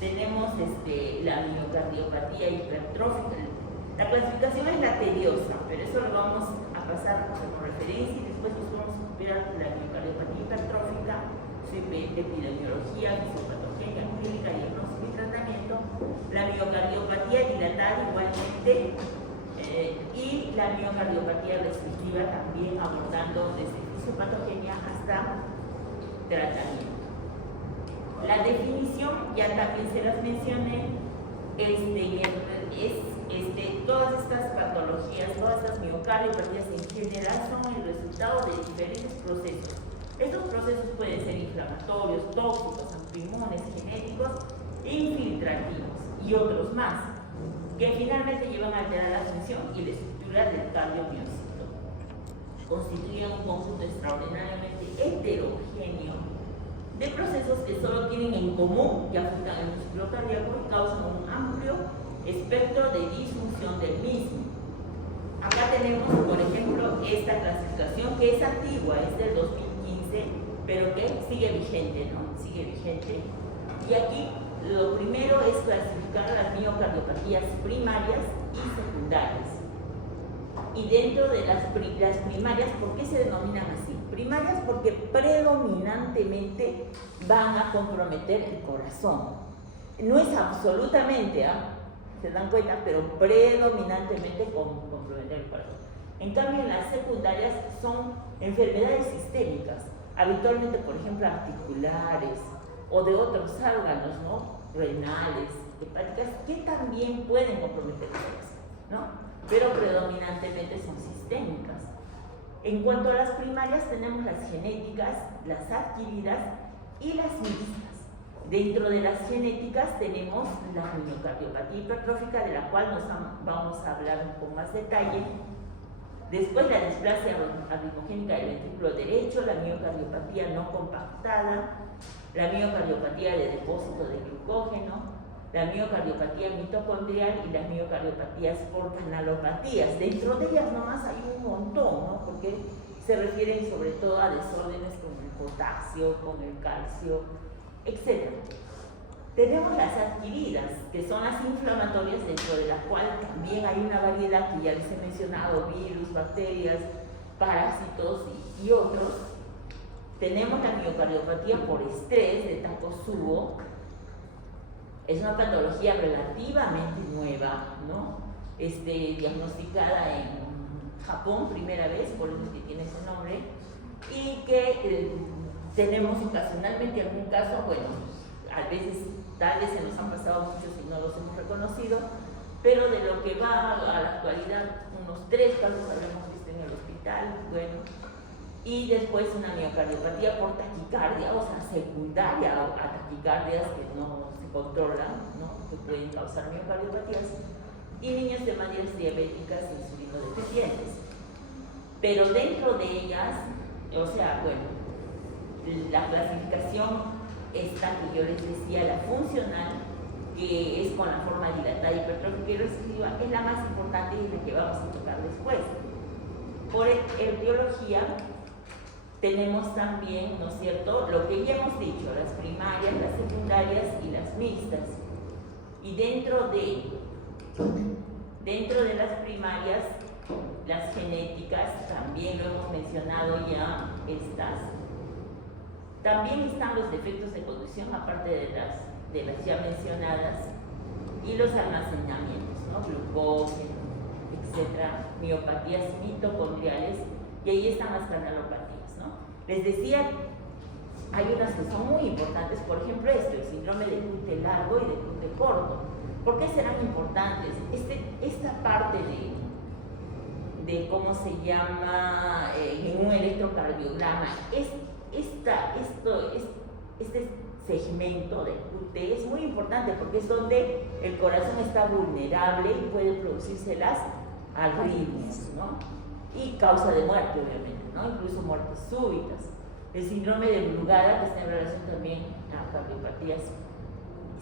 tenemos la miocardiopatía hipertrófica. La clasificación es la tediosa, pero eso lo vamos a pasar como referencia y después nos vamos a copiar la miocardiopatía hipertrófica, su epidemiología, fisiopatogenia, clínica, diagnóstico y tratamiento, la miocardiopatía dilatada igualmente, y la miocardiopatía restrictiva también abordando desde fisiopatogenia hasta tratamiento. La definición ya también se las mencioné, todas estas patologías, todas estas miocardiopatías en general son el resultado de diferentes procesos. Estos procesos pueden ser inflamatorios, tóxicos, autoinmunes, genéticos, infiltrativos y otros más, que finalmente llevan a alterar la función y la estructura del cardiomiocito. Constituyen un conjunto extraordinariamente heterogéneo de procesos que solo tienen en común que afectan el músculo cardíaco y causan un amplio espectro de disfunción del mismo. Acá tenemos, por ejemplo, esta clasificación que es antigua, es del 2015, pero que sigue vigente, ¿no? Sigue vigente. Y aquí lo primero es clasificar las miocardiopatías primarias y secundarias. Y dentro de las primarias, ¿por qué se denominan así? Primarias porque predominantemente van a comprometer el corazón. No es absolutamente, se dan cuenta, pero predominantemente comprometer el corazón. En cambio, en las secundarias son enfermedades sistémicas, habitualmente, por ejemplo, articulares o de otros órganos, ¿no? Renales, hepáticas, que también pueden comprometer el corazón, ¿no? Pero predominantemente son sistémicas. En cuanto a las primarias, tenemos las genéticas, las adquiridas y las mixtas. Dentro de las genéticas tenemos la miocardiopatía hipertrófica, de la cual vamos a hablar un poco más detalle. Después la displasia arritmogénica del ventrículo derecho, la miocardiopatía no compactada, la miocardiopatía de depósito de glucógeno, la miocardiopatía mitocondrial y las miocardiopatías por canalopatías. Dentro de ellas nomás hay un montón, ¿no? Porque se refieren sobre todo a desórdenes con el potasio, con el calcio, etc. Tenemos las adquiridas, que son las inflamatorias, dentro de las cuales también hay una variedad que ya les he mencionado, virus, bacterias, parásitos y otros. Tenemos la miocardiopatía por estrés de Takotsubo. Es una patología relativamente nueva, ¿no? Diagnosticada en Japón primera vez, por eso es que tiene ese nombre, y que tenemos ocasionalmente algún caso, bueno, a veces tal vez se nos han pasado muchos y no los hemos reconocido, pero de lo que va a la actualidad, unos 3 casos habremos visto en el hospital, bueno, y después una miocardiopatía por taquicardia, o sea, secundaria a taquicardias que no se controlan, ¿no? Que pueden causar miocardiopatías, y niños de madres diabéticas e insulinodependientes. Pero dentro de ellas, o sea, bueno, la clasificación esta que yo les decía, la funcional, que es con la forma dilatada, hipertrófica y restrictiva, es la más importante y la que vamos a tocar después. Por etiología tenemos también, ¿no es cierto?, lo que ya hemos dicho, las primarias, las secundarias y las mixtas. Y dentro de las primarias, las genéticas, también lo hemos mencionado ya, estas. También están los defectos de conducción, aparte de las ya mencionadas, y los almacenamientos, ¿no? Glucógeno, etcétera, miopatías mitocondriales, y ahí están las canalopatías, ¿no? Les decía, hay unas que son muy importantes, por ejemplo el síndrome de Cute largo y de Cute corto. ¿Por qué serán importantes? Esta parte de cómo se llama en un electrocardiograma, este segmento del QT es muy importante porque es donde el corazón está vulnerable y puede producirse las arritmias, ¿no? Y causa de muerte, obviamente, ¿no? Incluso muertes súbitas. El síndrome de Brugada, que está en relación también a cardiopatías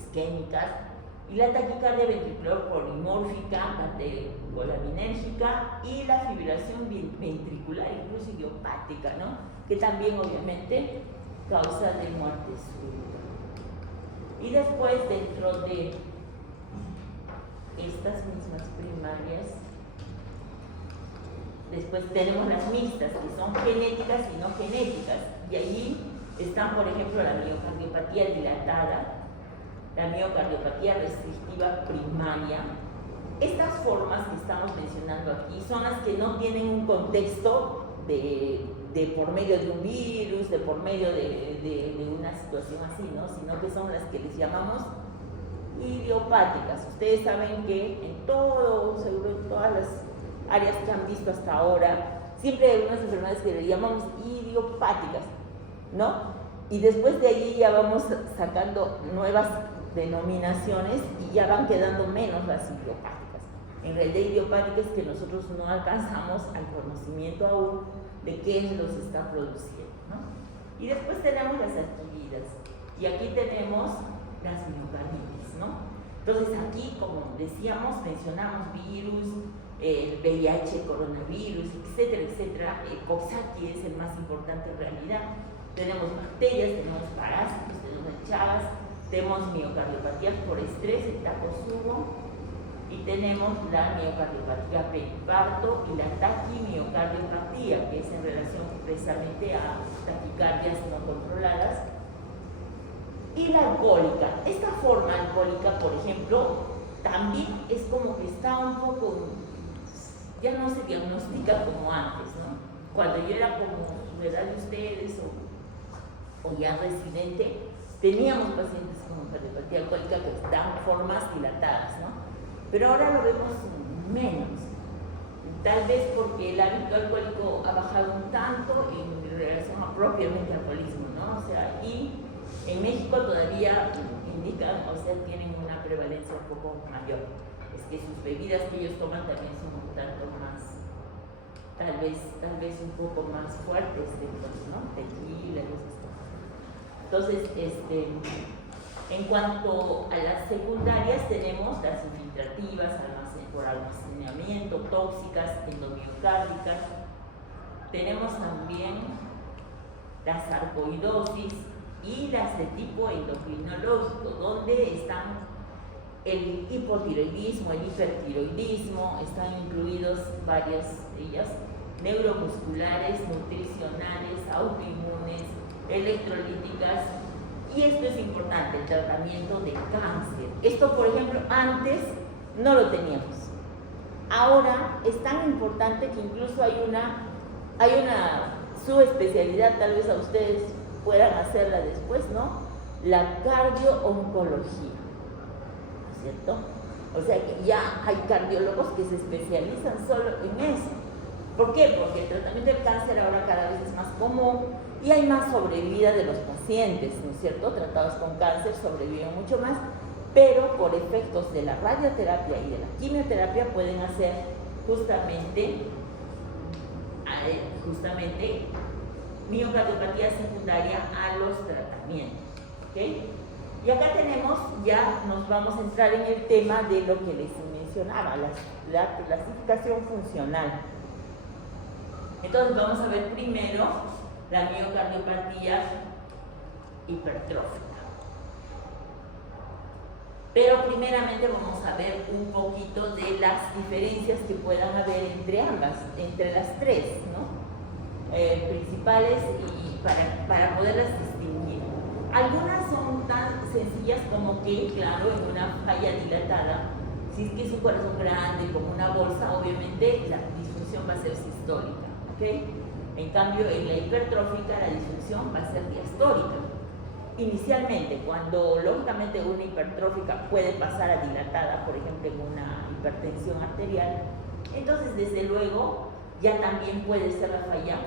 isquémicas, y la taquicardia ventricular polimórfica, colaminérgica, y la fibrilación ventricular, incluso idiopática, ¿no? Que también obviamente causa de muerte súbita. Y después, dentro de estas mismas primarias, después tenemos las mixtas, que son genéticas y no genéticas, y allí están, por ejemplo, la miocardiopatía dilatada, la miocardiopatía restrictiva primaria. Estas formas que estamos mencionando aquí son las que no tienen un contexto de por medio de un virus, de por medio de una situación así, ¿no? Sino que son las que les llamamos idiopáticas. Ustedes saben que en todo, seguro en todas las áreas que han visto hasta ahora, siempre hay unas enfermedades que le llamamos idiopáticas, ¿no? Y después de ahí ya vamos sacando nuevas denominaciones y ya van quedando menos las idiopáticas. En realidad idiopática es que nosotros no alcanzamos al conocimiento aún de qué los está produciendo, ¿no? Y después tenemos las adquiridas, y aquí tenemos las miocarditis, ¿no? Entonces aquí, como decíamos, mencionamos virus, el VIH, coronavirus, etcétera, etcétera. El Coxsackie es el más importante en realidad. Tenemos bacterias, tenemos parásitos, tenemos chagas, tenemos miocardiopatía por estrés, el Takotsubo, y tenemos la miocardiopatía periparto y la taquimiocardiopatía, que es en relación precisamente a taquicardias no controladas. Y la alcohólica. Esta forma alcohólica, por ejemplo, también es como que está un poco, ya no se diagnostica como antes, ¿no? Cuando yo era como la edad de ustedes o ya residente, teníamos pacientes con cardiopatía alcohólica que dan formas dilatadas, ¿no? Pero ahora lo vemos menos, tal vez porque el hábito alcohólico ha bajado un tanto en relación a propiamente alcoholismo, ¿no? O sea, y en México todavía indican, o sea, tienen una prevalencia un poco mayor. Es que sus bebidas que ellos toman también son un tanto más, tal vez un poco más fuertes, ¿no? Tequila y esas cosas. Entonces, en cuanto a las secundarias, tenemos las infiltrativas, por almacenamiento, tóxicas, endomiocárdicas. Tenemos también la sarcoidosis y las de tipo endocrinológico, donde están el hipotiroidismo, el hipertiroidismo, están incluidos varias de ellas, neuromusculares, nutricionales, autoinmunes, electrolíticas. Y esto es importante, el tratamiento de cáncer. Esto, por ejemplo, antes no lo teníamos. Ahora es tan importante que incluso hay una subespecialidad, tal vez a ustedes puedan hacerla después, ¿no? La cardio-oncología, ¿no es cierto? O sea que ya hay cardiólogos que se especializan solo en eso. ¿Por qué? Porque el tratamiento del cáncer ahora cada vez es más común y hay más sobrevida de los pacientes, ¿no es cierto? Tratados con cáncer sobreviven mucho más, pero por efectos de la radioterapia y de la quimioterapia pueden hacer justamente miocardiopatía secundaria a los tratamientos, ¿ok? Y acá tenemos, ya nos vamos a entrar en el tema de lo que les mencionaba, la clasificación funcional. Entonces vamos a ver primero la miocardiopatía hipertrófica. Pero primeramente vamos a ver un poquito de las diferencias que puedan haber entre ambas, entre las tres, ¿no? Principales, y para poderlas distinguir. Algunas son tan sencillas como que, claro, en una falla dilatada, si es que es un corazón grande como una bolsa, obviamente la disfunción va a ser sistólica, ¿ok? En cambio, en la hipertrófica la disfunción va a ser diastólica. Inicialmente, cuando lógicamente una hipertrófica puede pasar a dilatada, por ejemplo en una hipertensión arterial, entonces desde luego ya también puede ser la falla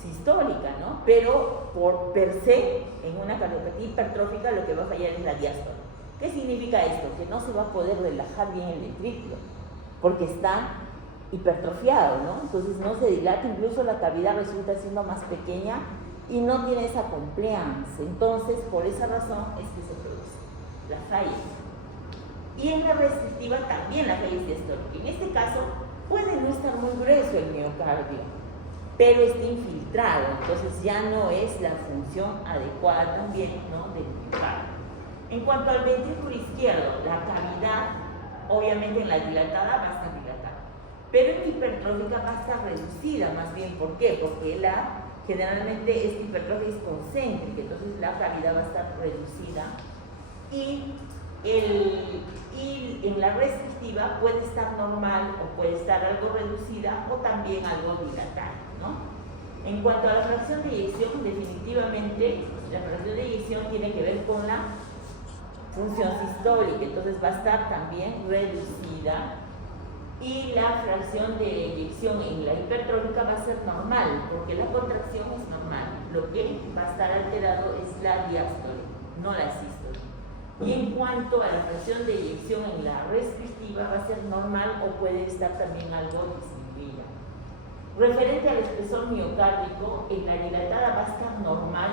sistólica, ¿no? Pero por per se, en una cardiopatía hipertrófica lo que va a fallar es la diástole. ¿Qué significa esto? Que no se va a poder relajar bien el ventrículo, porque está hipertrofiado, ¿no? Entonces no se dilata, incluso la cavidad resulta siendo más pequeña y no tiene esa compliance. Entonces, por esa razón es que se produce la falla. Y en la restrictiva también la falla es diastólica. En este caso puede no estar muy grueso el miocardio, pero está infiltrado, entonces ya no es la función adecuada también, ¿no?, del miocardio. En cuanto al ventrículo izquierdo, la cavidad, obviamente en la dilatada va a estar dilatada, pero en hipertrófica va a estar reducida, más bien. ¿Por qué? Porque generalmente esta hipertrofia es concéntrica, entonces la cavidad va a estar reducida y en la restrictiva puede estar normal o puede estar algo reducida o también algo dilatada, ¿no? En cuanto a la fracción de eyección, definitivamente la fracción de eyección tiene que ver con la función sistólica, entonces va a estar también reducida, y la fracción de eyección en la hipertrófica va a ser normal, porque la contracción es normal. Lo que va a estar alterado es la diástole, no la sístole. Y en cuanto a la fracción de eyección en la restrictiva, va a ser normal o puede estar también algo disminuida. Referente al espesor miocárdico, en la dilatada va a estar normal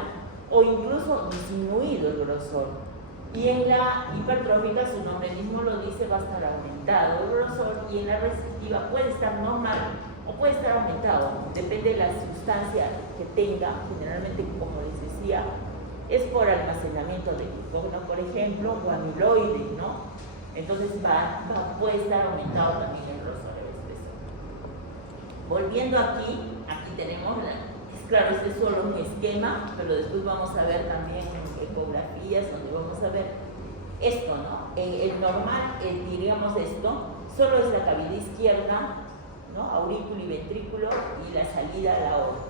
o incluso disminuido el grosor. Y en la hipertrófica, su nombre mismo lo dice, va a estar aumentado el grosor, y en la restrictiva puede estar normal o puede estar aumentado, depende de la sustancia que tenga. Generalmente, como les decía, es por almacenamiento de glucógeno, por ejemplo, o amiloide, ¿no? Entonces puede estar aumentado también el grosor del espesor. Volviendo aquí tenemos, claro, este es solo un esquema, pero después vamos a ver también ecografías donde vamos a ver esto, ¿no? El normal, diríamos esto, solo es la cavidad izquierda, ¿no? Aurículo y ventrículo, y la salida a la aorta.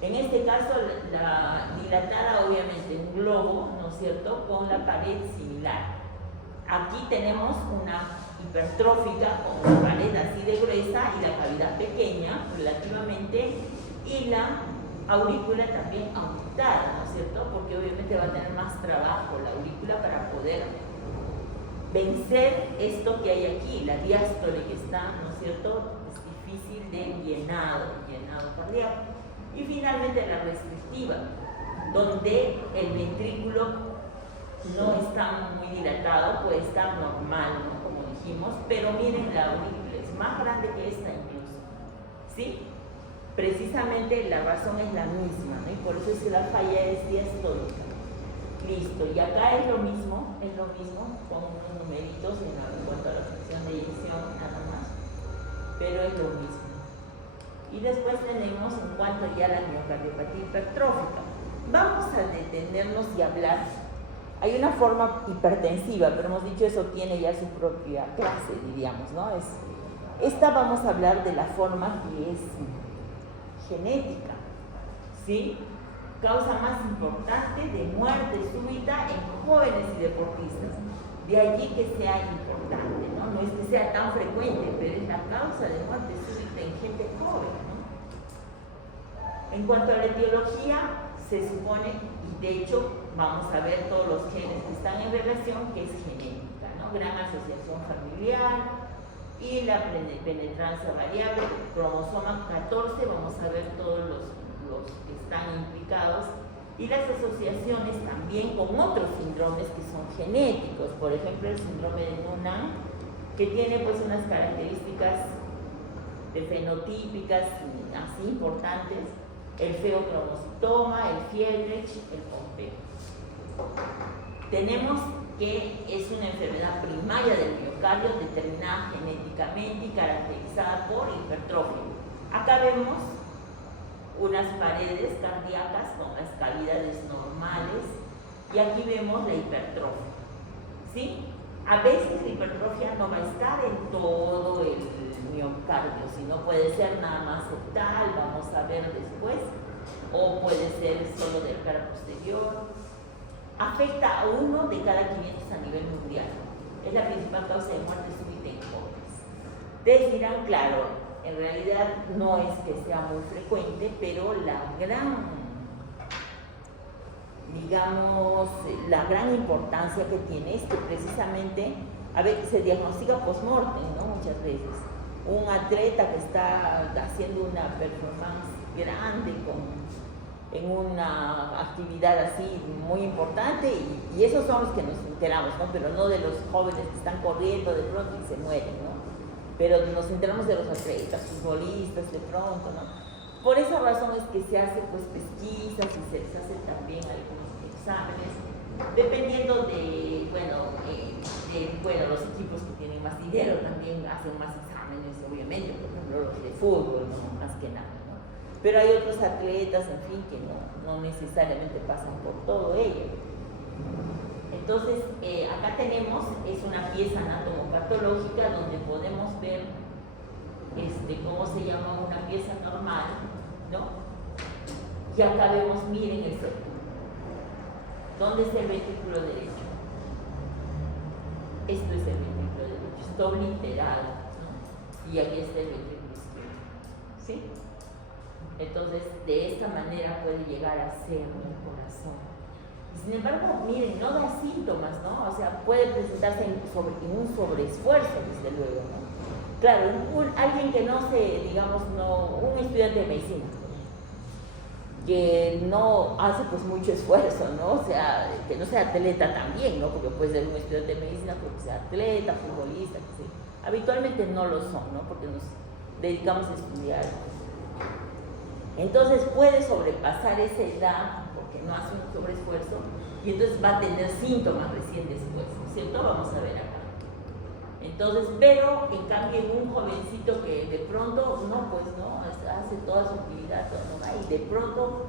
En este caso, la dilatada, obviamente, un globo, ¿no es cierto?, con la pared similar. Aquí tenemos una hipertrófica con una pared así de gruesa y la cavidad pequeña relativamente, y la aurícula también aumentada, ¿no es cierto?, porque obviamente va a tener más trabajo la aurícula para poder vencer esto que hay aquí, la diástole que está, ¿no es cierto?, es difícil de llenado cardíaco. Y finalmente la restrictiva, donde el ventrículo no está muy dilatado, puede estar normal, ¿no?, como dijimos, pero miren, la aurícula es más grande que esta incluso, ¿sí? Precisamente la razón es la misma, ¿no? Y por eso es que la falla es diastólica. Listo, y acá es lo mismo con unos numeritos en cuanto a la fracción de eyección, nada más, pero es lo mismo. Y después tenemos, en cuanto ya a la miocardiopatía hipertrófica, vamos a detenernos y hablar. Hay una forma hipertensiva, pero hemos dicho eso tiene ya su propia clase, diríamos, ¿no? Esta vamos a hablar de la forma que es genética, ¿sí? Causa más importante de muerte súbita en jóvenes y deportistas. De allí que sea importante, ¿no? No es que sea tan frecuente, pero es la causa de muerte súbita en gente joven, ¿no? En cuanto a la etiología, se supone, y de hecho vamos a ver todos los genes que están en relación, que es genética, ¿no? Gran asociación familiar y la penetrancia variable, cromosoma 14, vamos a ver todos los que están implicados, y las asociaciones también con otros síndromes que son genéticos, por ejemplo el síndrome de Noonan, que tiene pues unas características fenotípicas así importantes, el feocromocitoma, el Friedreich, el Pompe. Tenemos que es una enfermedad primaria del miocardio determinada genéticamente y caracterizada por hipertrofia. Acá vemos unas paredes cardíacas con las cavidades normales, y aquí vemos la hipertrofia, ¿sí? A veces la hipertrofia no va a estar en todo el miocardio, sino puede ser nada más septal, vamos a ver después, o puede ser solo del cara posterior. Afecta a 1 de cada 500 a nivel mundial. Es la principal causa de muerte súbita en jóvenes. Ustedes dirán, claro, en realidad no es que sea muy frecuente, pero la gran importancia que tiene es que precisamente a veces se diagnostica post-mortem, ¿no? Muchas veces. Un atleta que está haciendo una performance grande en una actividad así muy importante, y esos son los que nos enteramos, ¿no? Pero no de los jóvenes que están corriendo de pronto y se mueren, ¿no? Pero nos enteramos de los atletas, futbolistas de pronto, ¿no? Por esa razón es que se hacen pues pesquisas y se les hacen también algunos exámenes, dependiendo de bueno, los equipos que tienen más dinero también hacen más exámenes, obviamente, por ejemplo, los de fútbol, ¿no? Más que nada, ¿no? Pero hay otros atletas, en fin, que no necesariamente pasan por todo ello. Entonces, acá tenemos, es una pieza anatomopatológica donde podemos ver, ¿cómo se llama? Una pieza normal, ¿no? Y acá vemos, miren el septum. ¿Dónde está el ventrículo derecho? Esto es el ventrículo derecho, está obliterado, ¿no? Y aquí está el ventrículo izquierdo, ¿sí? Entonces, de esta manera puede llegar a ser el corazón. Y sin embargo, miren, no da síntomas, ¿no? O sea, puede presentarse en un sobreesfuerzo, desde luego, ¿no? Claro, alguien que no se, digamos, un estudiante de medicina, que no hace pues mucho esfuerzo, ¿no? O sea, que no sea atleta también, ¿no? Porque puede ser un estudiante de medicina, porque sea atleta, futbolista, que sí. Habitualmente no lo son, ¿no? Porque nos dedicamos a estudiar. Entonces puede sobrepasar esa edad, porque no hace un sobreesfuerzo, y entonces va a tener síntomas recién después, ¿no es cierto? Vamos a ver acá. Entonces, pero en cambio en un jovencito que de pronto, no, pues no, hace toda su actividad, todo normal, y de pronto,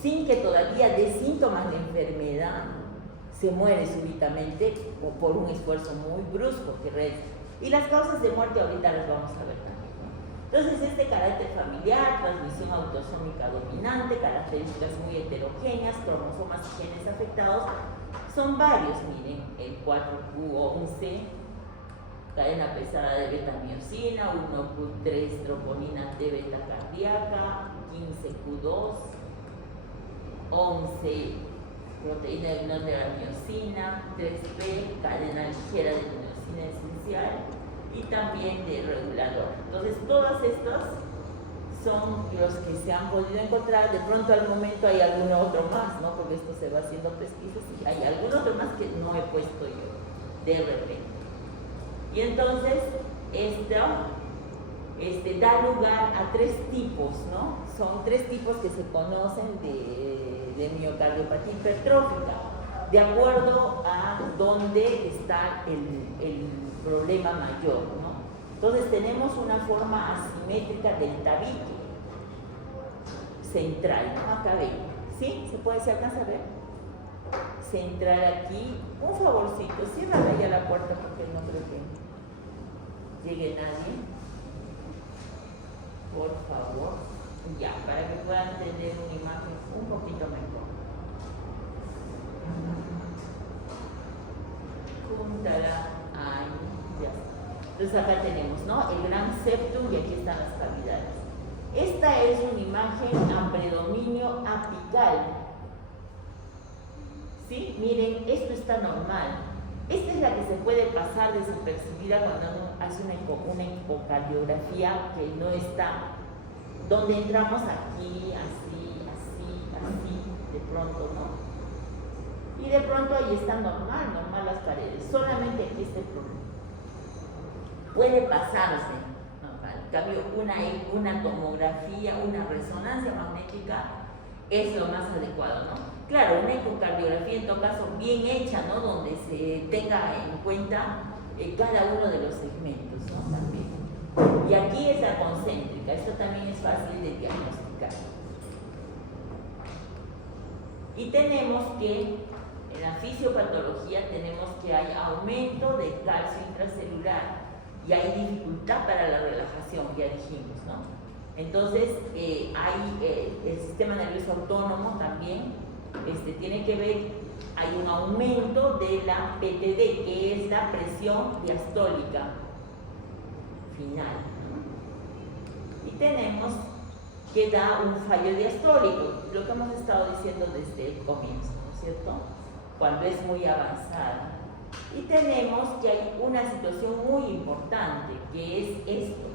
sin que todavía dé síntomas de enfermedad, se muere súbitamente o por un esfuerzo muy brusco que resta. Y las causas de muerte ahorita las vamos a ver también, ¿no? Entonces, este carácter familiar, transmisión autosómica dominante, características muy heterogéneas, cromosomas y genes afectados, son varios, miren, el 4Q11, cadena pesada de beta-miosina, 1Q3 troponina T beta cardíaca, 15Q2, 11 proteína de miosina, 3B, cadena ligera de miosina esencial y también de regulador. Entonces, todas estas son los que se han podido encontrar. De pronto al momento hay algún otro más, ¿no? Porque esto se va haciendo pesquisas y hay algún otro más que no he puesto yo de repente. Y entonces, da lugar a tres tipos, ¿no? Son tres tipos que se conocen de miocardiopatía hipertrófica, de acuerdo a dónde está el problema mayor, ¿no? Entonces, tenemos una forma asimétrica del tabique central, ¿no? Acá ven, ¿sí? ¿Se alcanza a ver? Central aquí. Un favorcito, cierra ya la puerta porque no creo que llegue nadie, por favor, ya, para que puedan tener una imagen un poquito mejor. Júntala, ahí, ya está. Entonces acá tenemos, ¿no? El gran septum y aquí están las cavidades. Esta es una imagen a predominio apical. ¿Sí? Miren, esto está normal. Esta es la que se puede pasar desapercibida cuando uno hace una ecocardiografía que no está, donde entramos aquí, así, de pronto, ¿no? Y de pronto ahí está normal las paredes, solamente aquí está el problema. Puede pasarse, normal. En cambio, una tomografía, una resonancia magnética es lo más adecuado, ¿no? Claro, una ecocardiografía en todo caso bien hecha, ¿no? Donde se tenga en cuenta cada uno de los segmentos, ¿no? También. Y aquí es la concéntrica, esto también es fácil de diagnosticar. Y tenemos que, en la fisiopatología, tenemos que hay aumento de calcio intracelular y hay dificultad para la relajación, ya dijimos, ¿no? Entonces, hay el sistema nervioso autónomo también, tiene que ver, hay un aumento de la PTD, que es la presión diastólica final, ¿no? Y tenemos que da un fallo diastólico, lo que hemos estado diciendo desde el comienzo, ¿no es cierto? Cuando es muy avanzada. Y tenemos que hay una situación muy importante, que es esto,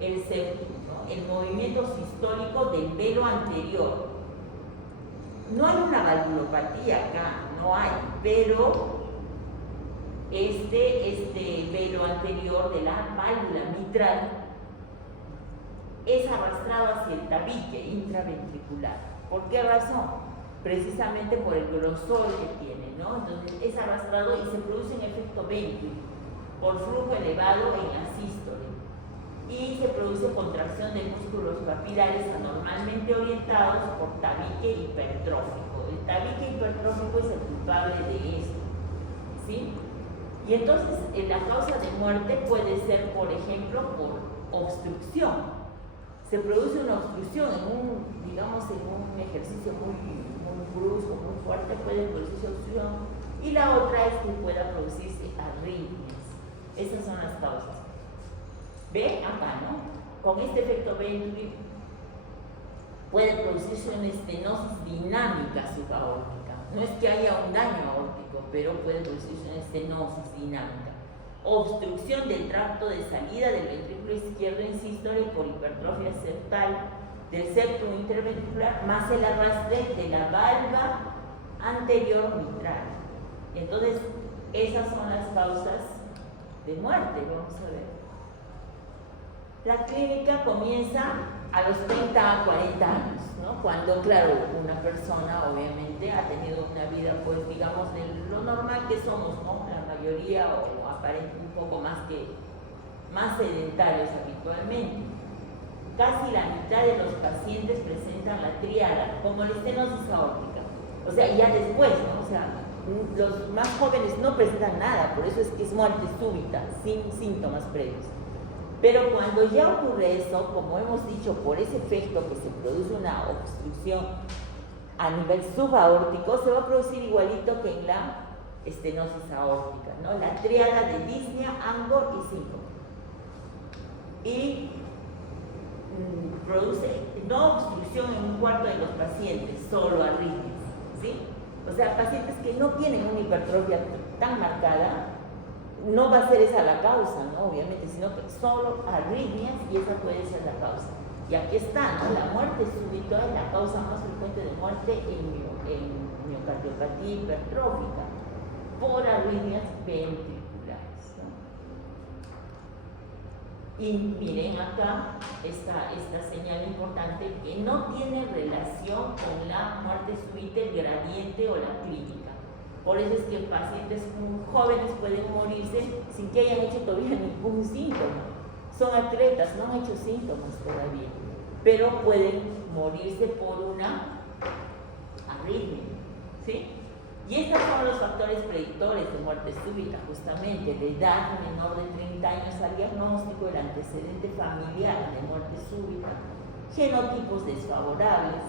el septum, ¿no? El movimiento sistólico del velo anterior. No hay una valvulopatía acá, no hay, pero este velo anterior de la válvula mitral es arrastrado hacia el tabique intraventricular. ¿Por qué razón? precisamente por el grosor que tiene, ¿no? Entonces es arrastrado y se produce un efecto venturi por flujo elevado en la sístole y se produce contracción de músculos papilares anormalmente orientados por tabique hipertrófico. El tabique hipertrófico es el culpable de esto, ¿sí? Y entonces la causa de muerte puede ser, por ejemplo, por obstrucción. Se produce una obstrucción en un ejercicio muy brusco, muy fuerte, puede producirse obstrucción, y la otra es que pueda producirse arritmias. Esas son las causas. ¿Ve acá, no? Con este efecto venturi puede producirse una estenosis dinámica subaórtica. No es que haya un daño aórtico, pero puede producirse una estenosis dinámica. Obstrucción del tracto de salida del ventrículo izquierdo en sístole por hipertrofia septal del septum interventricular, más el arrastre de la valva anterior mitral. Entonces, esas son las causas de muerte. Vamos a ver. La clínica comienza a los 30 a 40 años, ¿no? Cuando, claro, una persona obviamente ha tenido una vida, pues digamos, de lo normal que somos, ¿no? La mayoría, o aparente un poco más sedentarios habitualmente. Casi la mitad de los pacientes presentan la tríada, como la estenosis aórtica. O sea, ya después, ¿no? O sea, los más jóvenes no presentan nada, por eso es que es muerte súbita, sin síntomas previos. Pero cuando ya ocurre eso, como hemos dicho, por ese efecto que se produce una obstrucción a nivel subaórtico, se va a producir igualito que en la estenosis aórtica, ¿no? La tríada de disnea, angor y síncope. Y produce no obstrucción en un cuarto de los pacientes, solo arritmias, ¿sí? O sea, pacientes que no tienen una hipertrofia tan marcada, no va a ser esa la causa, ¿no? Obviamente, sino que solo arritmias, y esa puede ser la causa. Y aquí está, ¿no? La muerte súbita es la causa más frecuente de muerte en miocardiopatía hipertrófica por arritmias ventriculares, ¿no? Y miren acá esta señal importante que no tiene relación con la muerte súbita, el gradiente o la clínica. Por eso es que pacientes jóvenes pueden morirse sin que hayan hecho todavía ningún síntoma. Son atletas, no han hecho síntomas todavía, pero pueden morirse por una arritmia, ¿sí? Y estos son los factores predictores de muerte súbita, justamente la edad menor de 30 años al diagnóstico, el antecedente familiar de muerte súbita, genotipos desfavorables,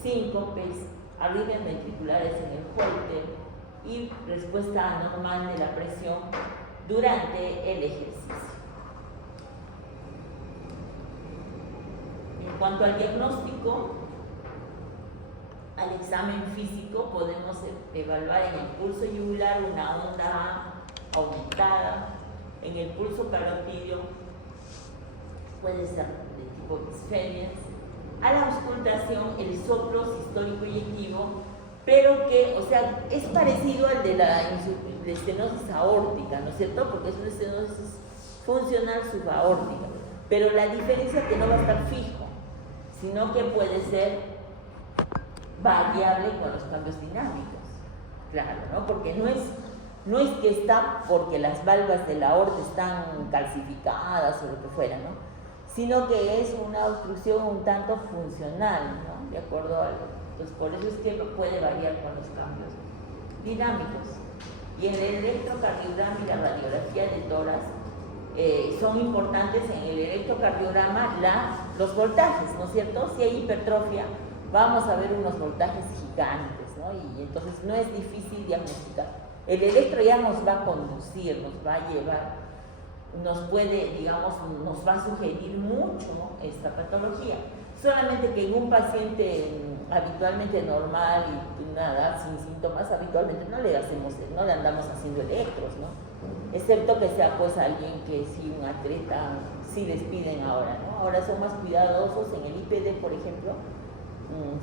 síncopes, arritmias ventriculares en el holter, y respuesta anormal de la presión durante el ejercicio. En cuanto al diagnóstico, al examen físico podemos evaluar en el pulso yugular una onda aumentada, en el pulso carotidio puede ser de tipo disfemias, a la auscultación el soplo sistólico eyectivo, pero que, o sea, es parecido al de la estenosis aórtica, ¿no es cierto? Porque es una estenosis funcional subaórtica, pero la diferencia es que no va a estar fijo, sino que puede ser variable con los cambios dinámicos, claro, ¿no? Porque no es que está porque las valvas de la aorta están calcificadas o lo que fuera, ¿no? Sino que es una obstrucción un tanto funcional, ¿no? De acuerdo a Entonces, por eso es que puede variar con los cambios dinámicos. Y en el electrocardiograma y la radiografía de tórax son importantes en el electrocardiograma los voltajes, ¿no es cierto? Si hay hipertrofia, vamos a ver unos voltajes gigantes, ¿no? Y entonces no es difícil diagnosticar. El electro ya nos va a conducir, nos va a llevar, nos puede, digamos, nos va a sugerir mucho esta patología. Solamente que en un paciente habitualmente normal y nada, sin síntomas, habitualmente no le andamos haciendo electros, ¿no? Excepto que sea pues alguien que sí, un atleta, sí les piden ahora, ¿no? Ahora son más cuidadosos en el IPD, por ejemplo,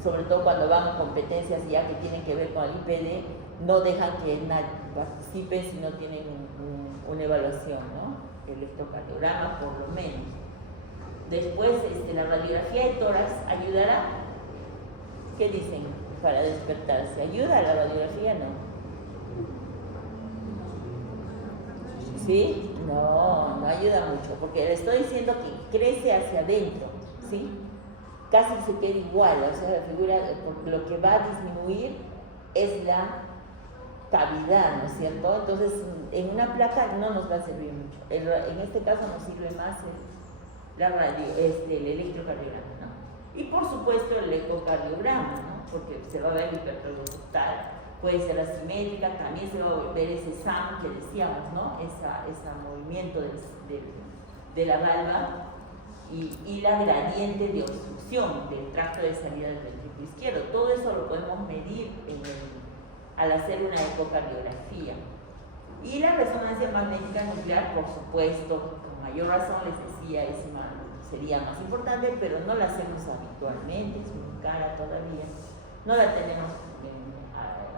sobre todo cuando van a competencias ya que tienen que ver con el IPD, no dejan que nadie participe si no tienen una evaluación, ¿no? El electrocardiograma por lo menos. Después la radiografía de tórax ayudará. ¿Qué dicen? para despertarse. ¿Ayuda a la radiografía? No. ¿Sí? No ayuda mucho, porque le estoy diciendo que crece hacia adentro, ¿sí? Casi se queda igual, o sea, la figura, lo que va a disminuir es la cavidad, ¿no es cierto? Entonces, en una placa no nos va a servir mucho. En este caso nos sirve más el electrocardiograma, ¿no? Y por supuesto el ecocardiograma, ¿no? Porque se va a ver el hipertrofia septal, puede ser asimétrica, también se va a ver ese SAM que decíamos, ¿no? Ese movimiento de la valva y la gradiente de obstrucción del tracto de salida del ventrículo izquierdo. Todo eso lo podemos medir al hacer una ecocardiografía. Y la resonancia magnética nuclear, por supuesto, con mayor razón les decía, sería más importante, pero no la hacemos habitualmente, es muy cara todavía, no la tenemos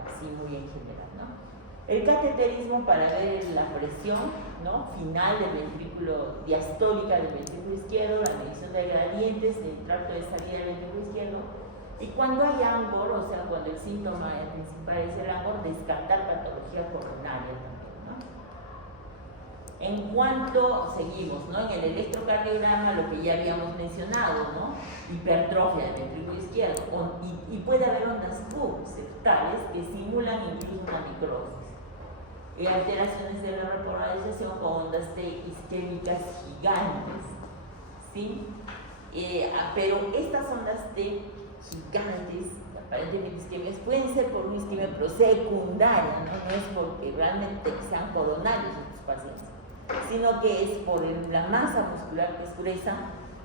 así muy en general, ¿no? El cateterismo para ver la presión, ¿no?, final del ventrículo, diastólica del ventrículo izquierdo, la medición de gradientes del tracto de salida del ventrículo izquierdo, y cuando hay ángor, o sea, cuando el síntoma principal es el ángor, descartar patología coronaria también, ¿no? En cuanto, seguimos, ¿no?, en el electrocardiograma, lo que ya habíamos mencionado, ¿no?, hipertrofia del ventrículo izquierdo, y puede haber ondas Q septales que simulan incluso una necrosis. Alteraciones de la repolarización con ondas T isquémicas gigantes, ¿sí? Pero estas ondas T gigantes, aparentemente isquémicas, pueden ser por un isquemia pero secundaria, ¿no? No es porque realmente sean coronarios estos pacientes, sino que es por la masa muscular que es gruesa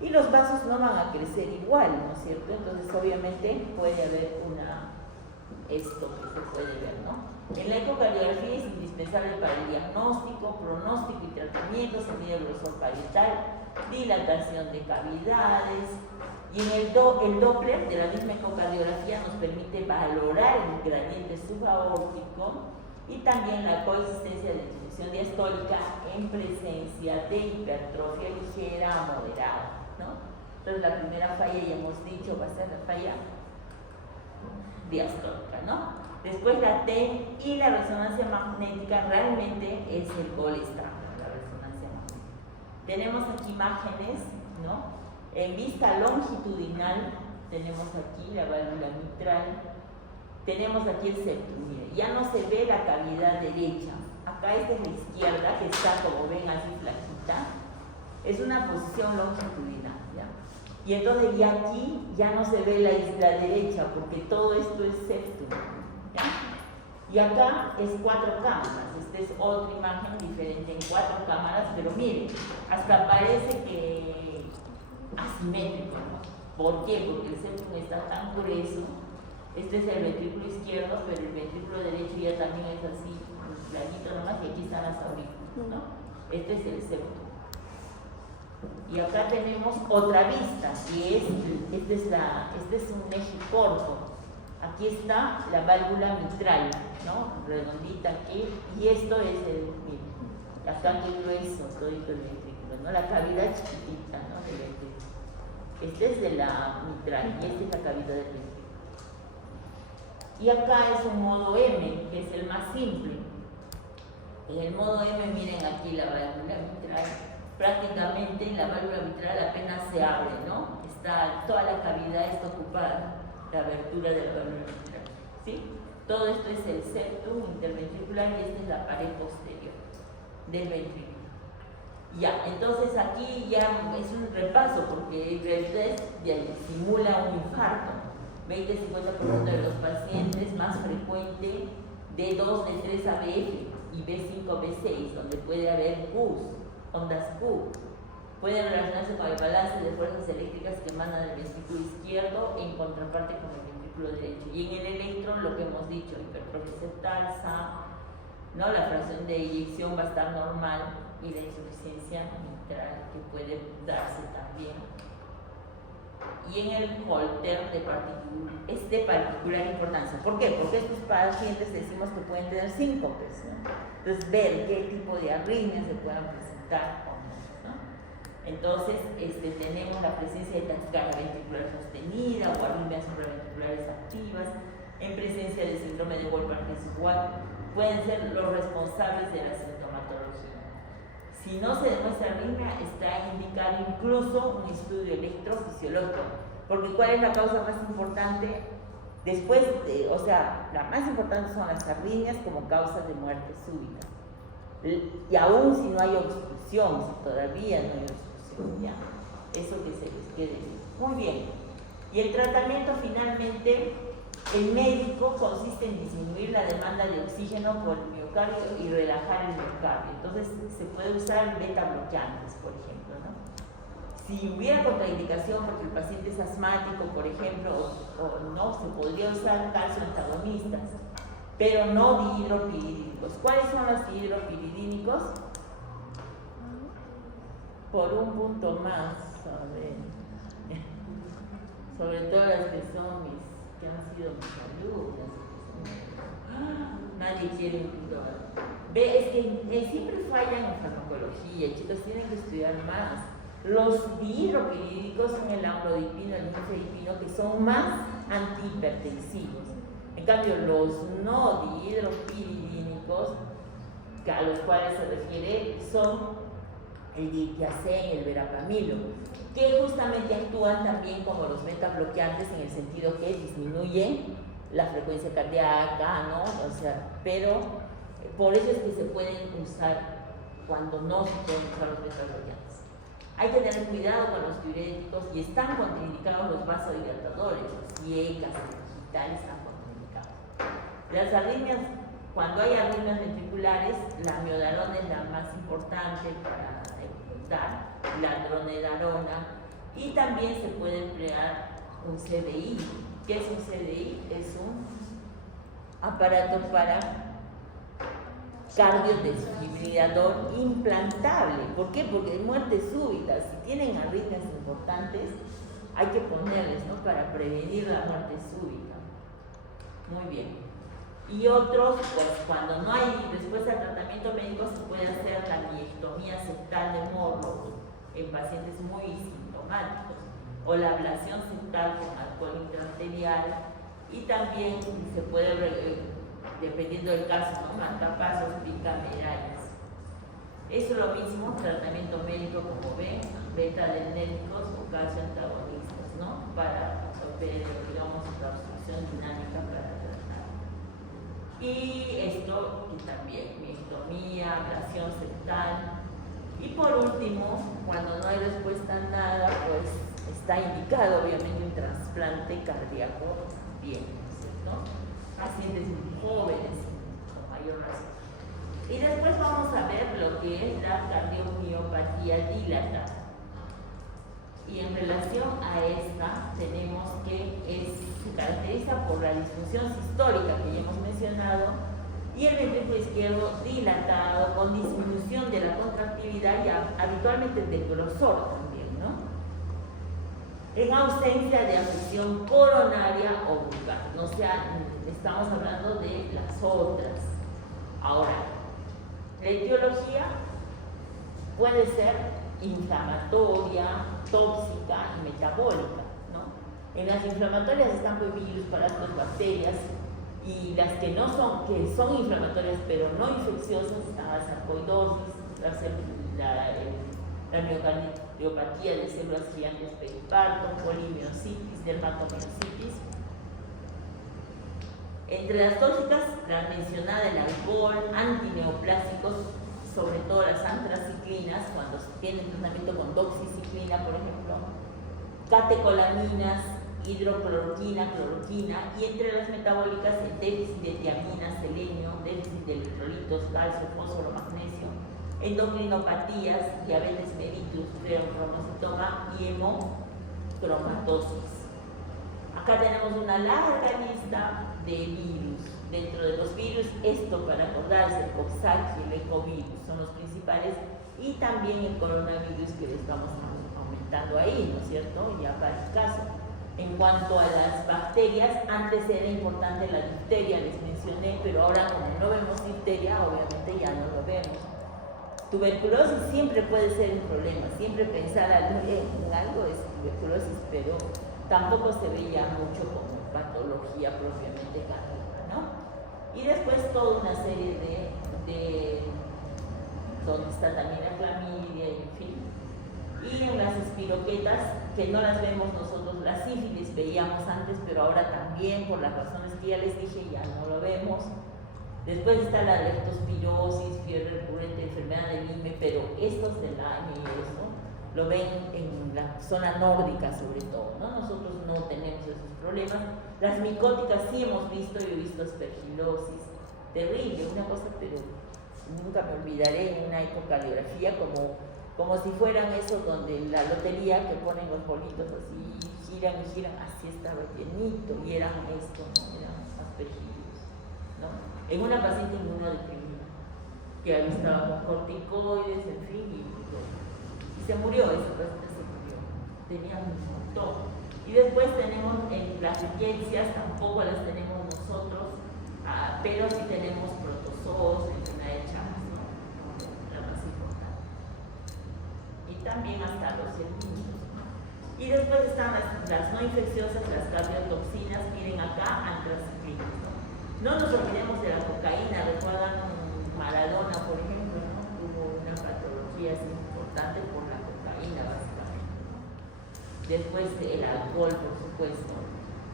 y los vasos no van a crecer igual, ¿no es cierto? Entonces obviamente puede haber esto que se puede ver, ¿no? En la ecocardiografía es indispensable para el diagnóstico, pronóstico y tratamiento, se mide el grosor parietal, dilatación de cavidades, y en el Doppler de la misma ecocardiografía nos permite valorar el gradiente subaórtico y también la coexistencia de disfunción diastólica en presencia de hipertrofia ligera a moderada, ¿no? Entonces la primera falla, ya hemos dicho, va a ser la falla diastólica, ¿no? Después la T y la resonancia magnética realmente es el gol estándar, la resonancia magnética. Tenemos aquí imágenes, ¿no? En vista longitudinal tenemos aquí la válvula mitral, tenemos aquí el septum, mire, ya no se ve la cavidad derecha, acá esta es la izquierda que está, como ven, así flaquita, es una posición longitudinal, ¿ya? Y entonces ya aquí ya no se ve la derecha porque todo esto es septum, ¿ya? Y acá es 4 cámaras, esta es otra imagen diferente en 4 cámaras, pero miren, hasta parece que asimétrico, ¿no? ¿Por qué? Porque el septum está tan grueso, este es el ventrículo izquierdo, pero el ventrículo derecho ya también es así, planito nomás, y aquí están las aurículas, ¿no? Este es el septum. Y acá tenemos otra vista, que este es un eje corto. Aquí está la válvula mitral, ¿no? Redondita aquí, y esto es acá que grueso todo el ventrículo, ¿no? La cavidad chiquitita, ¿no?, del ventrículo. Este es de la mitral y esta es la cavidad del ventrículo. Y acá es un modo M, que es el más simple. En el modo M, miren aquí la válvula mitral, prácticamente la válvula mitral apenas se abre, ¿no? Toda la cavidad está ocupada, la abertura de la válvula mitral, ¿sí? Todo esto es el septum interventricular y esta es la pared posterior del ventrículo. Ya, entonces aquí ya es un repaso porque en realidad simula un infarto. 20-50% de los pacientes, más frecuente D2, D3 ABF y B5, B6, donde puede haber Qs, ondas Q. Pueden relacionarse con el balance de fuerzas eléctricas que emanan del ventrículo izquierdo en contraparte con el ventrículo derecho. Y en el electro, lo que hemos dicho, hipertrofia septal, SAM, ¿no? La fracción de eyección va a estar normal y la insuficiencia mitral que puede darse también. Y en el Holter es de particular importancia. ¿Por qué? Porque estos pacientes decimos que pueden tener síncopes, ¿no? Entonces, ver qué tipo de arritmias se puedan presentar o no, ¿no? Entonces, tenemos la presencia de taquicardia ventricular sostenida o arritmias supraventriculares activas, en presencia de síndrome de Wolfram-Parkinson-White, pueden ser los responsables de la sintomatología. Si no se demuestra arritmia, está indicado incluso un estudio electrofisiológico, porque ¿cuál es la causa más importante? Después de, o sea, la más importante son las arritmias como causas de muerte súbita. Y aún si no hay obstrucción, si todavía no hay obstrucción, ya, eso que se les quede. Muy bien. Y el tratamiento finalmente, el médico consiste en disminuir la demanda de oxígeno por el miocardio y relajar el miocardio. Entonces se puede usar beta bloqueantes, por ejemplo, ¿no? Si hubiera contraindicación porque el paciente es asmático, por ejemplo, o no, se podría usar calcio antagonistas, pero no dihidropiridínicos. ¿Cuáles son los dihidropiridínicos? Por un punto más, a ver, sobre todo las que son que han sido mis alumnas. Nadie quiere un punto más. Ve, es que siempre fallan en farmacología, chicos, tienen que estudiar más. Los dihidropiridínicos son el amlodipino, el nifedipino, que son más antihipertensivos. En cambio, los no dihidropiridínicos, a los cuales se refiere, son el diltiazem, el verapamilo, que justamente actúan también como los beta-bloqueantes en el sentido que disminuyen la frecuencia cardíaca, ¿no? O sea, pero por eso es que se pueden usar cuando no se pueden usar los beta-bloqueantes. Hay que tener cuidado con los diuréticos y están contraindicados los vasodilatadores, los IECAS, los digitales están contraindicados. Las arritmias, cuando hay arritmias ventriculares, la miodarona es la más importante para ejecutar, la dronedarona, y también se puede emplear un CDI. ¿Qué es un CDI? Es un aparato para cardiodesfibrilador implantable. ¿Por qué? Porque hay muerte súbita. Si tienen arritmias importantes, hay que ponerles, ¿no? Para prevenir la muerte súbita. Muy bien. Y otros, pues cuando no hay respuesta al tratamiento médico, se puede hacer la miectomía septal de morro en pacientes muy sintomáticos, o la ablación septal con alcohol intraarterial, y también se puede, dependiendo del caso, ¿no? Marcapasos bicamerales. Eso es lo mismo, tratamiento médico, como ven, beta-adrenérgicos o calcio antagonistas, ¿no? Para resolver, digamos, la obstrucción dinámica para tratar. Y esto que también, miectomía, ablación septal. Y por último, cuando no hay respuesta a nada, pues está indicado obviamente un trasplante cardíaco bien, ¿cierto? Pacientes muy jóvenes, con mayor razón. Y después vamos a ver lo que es la cardiomiopatía dilatada. Y en relación a esta, tenemos que se caracteriza por la disfunción sistólica que ya hemos mencionado, y el ventrículo izquierdo dilatado con disminución de la contractividad y habitualmente del grosor también, ¿no? En ausencia de afección coronaria o bucal, no sea, estamos hablando de las otras. Ahora, la etiología puede ser inflamatoria, tóxica y metabólica, ¿no? En las inflamatorias están virus, parásitos, bacterias, y las que no son, que son inflamatorias pero no infecciosas, están la sarcoidosis, la miocardiopatía de células gigantes periparto, polimiositis, dermatomiositis. Entre las tóxicas, la mencionada el alcohol, antineoplásicos, sobre todo las antraciclinas, cuando se tiene tratamiento con doxiciclina, por ejemplo, catecolaminas, hidrocloroquina, cloroquina, y entre las metabólicas el déficit de tiamina, selenio, déficit de electrolitos, calcio, fósforo, magnesio, endocrinopatías, diabetes mellitus, cromocitoma y hemocromatosis. Acá tenemos una larga lista de virus. Dentro de los virus, esto para acordarse, el Coxsackie y el ecovirus son los principales, y también el coronavirus que le estamos aumentando ahí, ¿no es cierto? Ya para el caso. En cuanto a las bacterias, antes era importante la difteria, les mencioné, pero ahora como no vemos difteria, obviamente ya no lo vemos. Tuberculosis siempre puede ser un problema, siempre pensar en algo es tuberculosis, pero tampoco se veía mucho como patología propiamente cardíaca, ¿no? Y después toda una serie de donde está también la clamidia, en fin. Y en las espiroquetas, que no las vemos nosotros, la sífilis veíamos antes, pero ahora también, por las razones que ya les dije, ya no lo vemos. Después está la leptospirosis, fiebre recurrente, enfermedad de Lyme, pero estos del año y eso, lo ven en la zona nórdica sobre todo, ¿no? Nosotros no tenemos esos problemas. Las micóticas sí hemos visto, yo he visto aspergilosis, terrible, una cosa, pero nunca me olvidaré en una ecocardiografía como si fueran esos donde la lotería que ponen los bolitos así, giran y giran, así estaba llenito, y eran esto, ¿no? Eran aspergilos, ¿no? En una paciente inmunodeprimida, que ahí estaba con corticoides, en fin, y se murió, esa paciente se murió, tenía un montón. Y después tenemos en las riquecias, tampoco las tenemos nosotros, pero sí tenemos protozoos, enfermedad de Chagas, ¿no? La más importante. Y también hasta los niños, ¿no? Y después están las no infecciosas, las cardiotoxinas, miren acá, antraciclinas, ¿no? No nos olvidemos de la cocaína, recuerdan Maradona, por ejemplo, ¿no? Tuvo una patología así importante por la cocaína, básicamente, ¿no? Después el alcohol, por supuesto.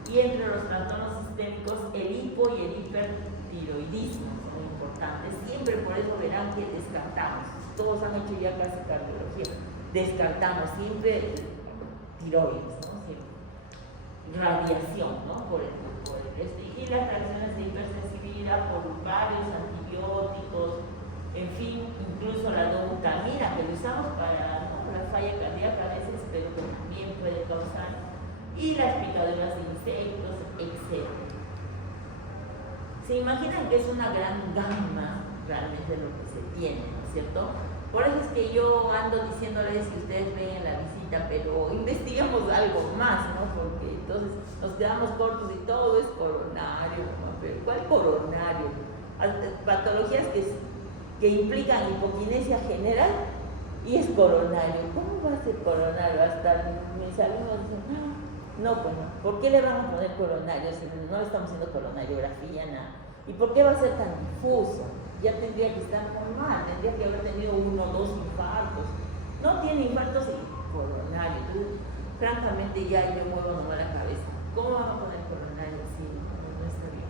Y entre los trastornos sistémicos, el hipo y el hipertiroidismo son importantes. Siempre por eso verán que descartamos. Todos han hecho ya casi cardiología. Descartamos siempre tiroides, ¿no? Siempre. Radiación, ¿no? Y las reacciones de hipersensibilidad por varios antibióticos, en fin, incluso la dobutamina que lo usamos para, ¿no?, la falla cardíaca a veces, pero que también puede causar, y las picaduras de insectos, etc. Se imaginan que es una gran gama realmente lo que se tiene, ¿no es cierto? Por eso es que yo ando diciéndoles que ustedes ven en la visita, pero investiguemos algo más, ¿no? Porque entonces nos quedamos cortos y todo es coronario, ¿no? Pero ¿cuál coronario? Patologías que implican hipoquinesia general y es coronario. ¿Cómo va a ser coronario? Hasta mis alumnos dicen, no, pues no. ¿Por qué le vamos a poner coronario si no estamos haciendo coronariografía, nada? ¿Y por qué va a ser tan difuso? Ya tendría que estar normal, tendría que haber tenido 1 o 2 infartos. No tiene infartos y coronario. Entonces, francamente ya yo muevo nomás la cabeza. ¿Cómo vamos a poner coronario? Sí, no está bien.